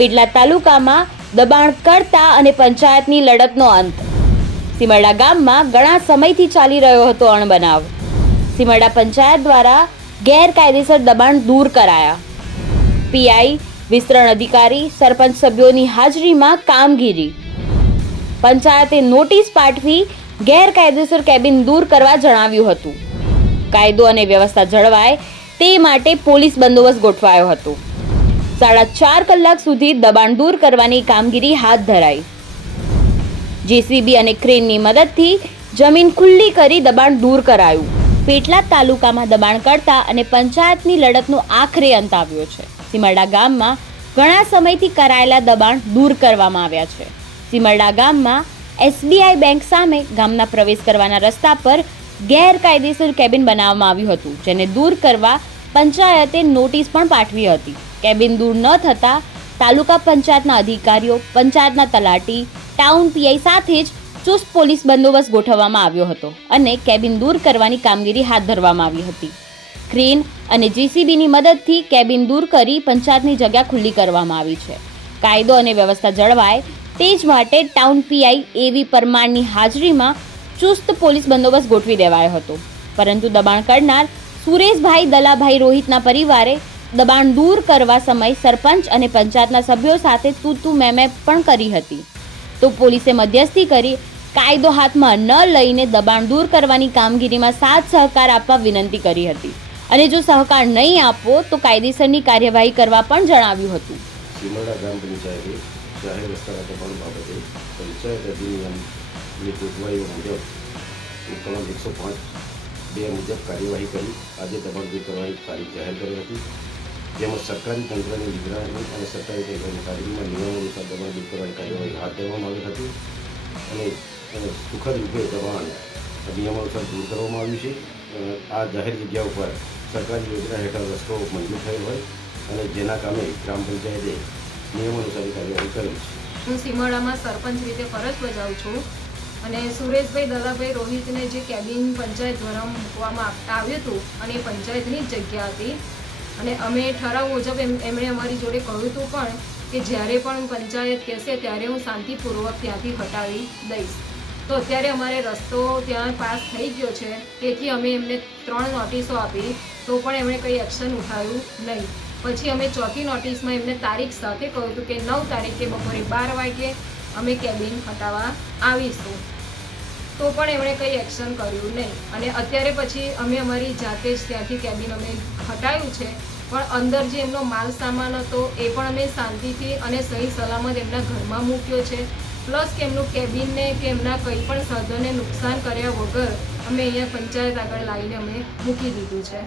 પેટલાદ તાલુકામાં દબાણકર્તા અને પંચાયતની લડતનો અંત। સીમરડા ગામમાં ઘણા સમયથી ચાલી રહ્યો હતો અણબનાવ। સીમરડા પંચાયત દ્વારા ગેરકાયદેસર દબાણ દૂર કરાયા। પીઆઈ, વિસ્તરણ અધિકારી, સરપંચ સભ્યોની હાજરીમાં કામગીરી। પંચાયતે નોટિસ પાઠવી ગેરકાયદેસર કેબિન દૂર કરવા જણાવ્યું હતું। કાયદો અને વ્યવસ્થા જળવાય તે માટે પોલીસ બંદોબસ્ત ગોઠવાયો હતો। 4.5 કલાક સુધી દબાણ દૂર કરવાની કામગીરી હાથ ધરાઈ। જેસીબી અને ક્રેનની મદદથી જમીન ખુલ્લી કરી દબાણ દૂર કરાયું। પેટલાદ તાલુકામાં દબાણકર્તા અને પંચાયતની લડતનો આખરે અંત આવ્યો છે। સીમરડા ગામમાં ઘણા સમયથી કરાયેલા દબાણ દૂર કરવામાં આવ્યા છે। સીમરડા ગામમાં એસબીઆઈ બેંક સામે ગામના પ્રવેશ કરવાના રસ્તા પર ગેરકાયદેસર કેબિન બનાવવામાં આવ્યું હતું, જેને દૂર કરવા પંચાયતે નોટિસ પણ પાઠવી હતી। કેબિન દૂર ન થતાં તાલુકા પંચાયતના અધિકારીઓ, પંચાયતના તલાટી, ટાઉન પીઆઈ સાથે જ ચુસ્ત પોલીસ બંદોબસ્ત ગોઠવવામાં આવ્યો હતો અને કેબિન દૂર કરવાની કામગીરી હાથ ધરવામાં આવી હતી। ક્રેન અને જેસીબીની મદદથી કેબિન દૂર કરી પંચાયતની જગ્યા ખુલ્લી કરવામાં આવી છે। કાયદો અને વ્યવસ્થા જળવાય તે જ માટે ટાઉન પીઆઈ એવી પરમારની હાજરીમાં ચુસ્ત પોલીસ બંદોબસ્ત ગોઠવી દેવાયો હતો, પરંતુ દબાણ કરનાર સુરેશભાઈ દલાભાઈ રોહિતના પરિવારે દબાણ દૂર કરવા સમય સરપંચ અને પંચાયતના સભ્યો સાથે તું મેં પણ કરી હતી, તો પોલીસે મધ્યસ્થી કરી કાયદો હાથમાં ન લઈને દબાણ દૂર કરવાની કામગીરીમાં સાથ સહકાર આપવા વિનંતી કરી હતી અને જો સહકાર નહીં આપવો તો કાયદેસરની કાર્યવાહી કરવા પણ જણાવ્યું હતું। સીમરડા ગ્રામ પંચાયતે જાહેર રસ્તાના દબાણ બાબતે પંચાયત અધિનિયમની જોગવાઈઓ મુજબ કલમ 105(2) મુજબ કાર્યવાહી કરી આજે દબાણ દૂર કરવાની તારીખ જાહેર કરી હતી, જેમાં સરકારી તંત્રની નિગરાની અને સરકારી તંત્રની હાજરીમાં નિયમો અનુસાર દબાણ દૂર કરવાની કાર્યવાહી હાથ ધરવામાં આવી હતી અને સુખદ રૂપે દબાણ નિયમો અનુસાર દૂર કરવામાં આવ્યું છે। આ જાહેર જગ્યા ઉપર સરકારી યોજના હેઠળ રસ્તો મંજૂર થયેલ હોય અને જેના કામે ગ્રામ પંચાયતે નિયમો અનુસાર કાર્યવાહી કરેલ છે। હું સીમરડામાં સરપંચ રીતે ફરજ બજાવું છું અને સુરેશભાઈ દલાભાઈ રોહિતને જે કેબિન પંચાયત દ્વારા મૂકવામાં આવ્યું હતું અને એ પંચાયતની જ જગ્યા હતી અને અમે ઠરાવ મુજબ એમણે અમારી જોડે કહ્યું હતું પણ કે જ્યારે પણ પંચાયત કહેશે ત્યારે હું શાંતિપૂર્વક ત્યાંથી હટાવી દઈશ। તો અત્યારે અમારે રસ્તો ત્યાં પાસ થઈ ગયો છે, તેથી અમે એમને 3 નોટિસો આપી તો પણ એમણે કંઈ એક્શન ઉઠાવ્યું નહીં। પછી અમે ચોથી નોટિસમાં એમને તારીખ સાથે કહ્યું હતું કે 9 તારીખે બપોરે 12 વાગ્યે અમે કેબિન હટાવવા આવીશું, તો પણ એમણે કંઈ એક્શન કર્યું નહીં અને અત્યારે પછી અમે અમારી જાતે જ ત્યાંથી કેબિન અમે હટાવ્યું છે, પણ અંદર જે એમનો માલ સામાન હતો એ પણ અમે શાંતિથી અને સહી સલામત એમના ઘરમાં મૂક્યો છે, પ્લસ કે એમનું કેબિનને કે એમના કંઈ પણ સાધનને નુકસાન કર્યા વગર અમે અહીંયા પંચાયત આગળ લાવીને અમે મૂકી દીધું છે।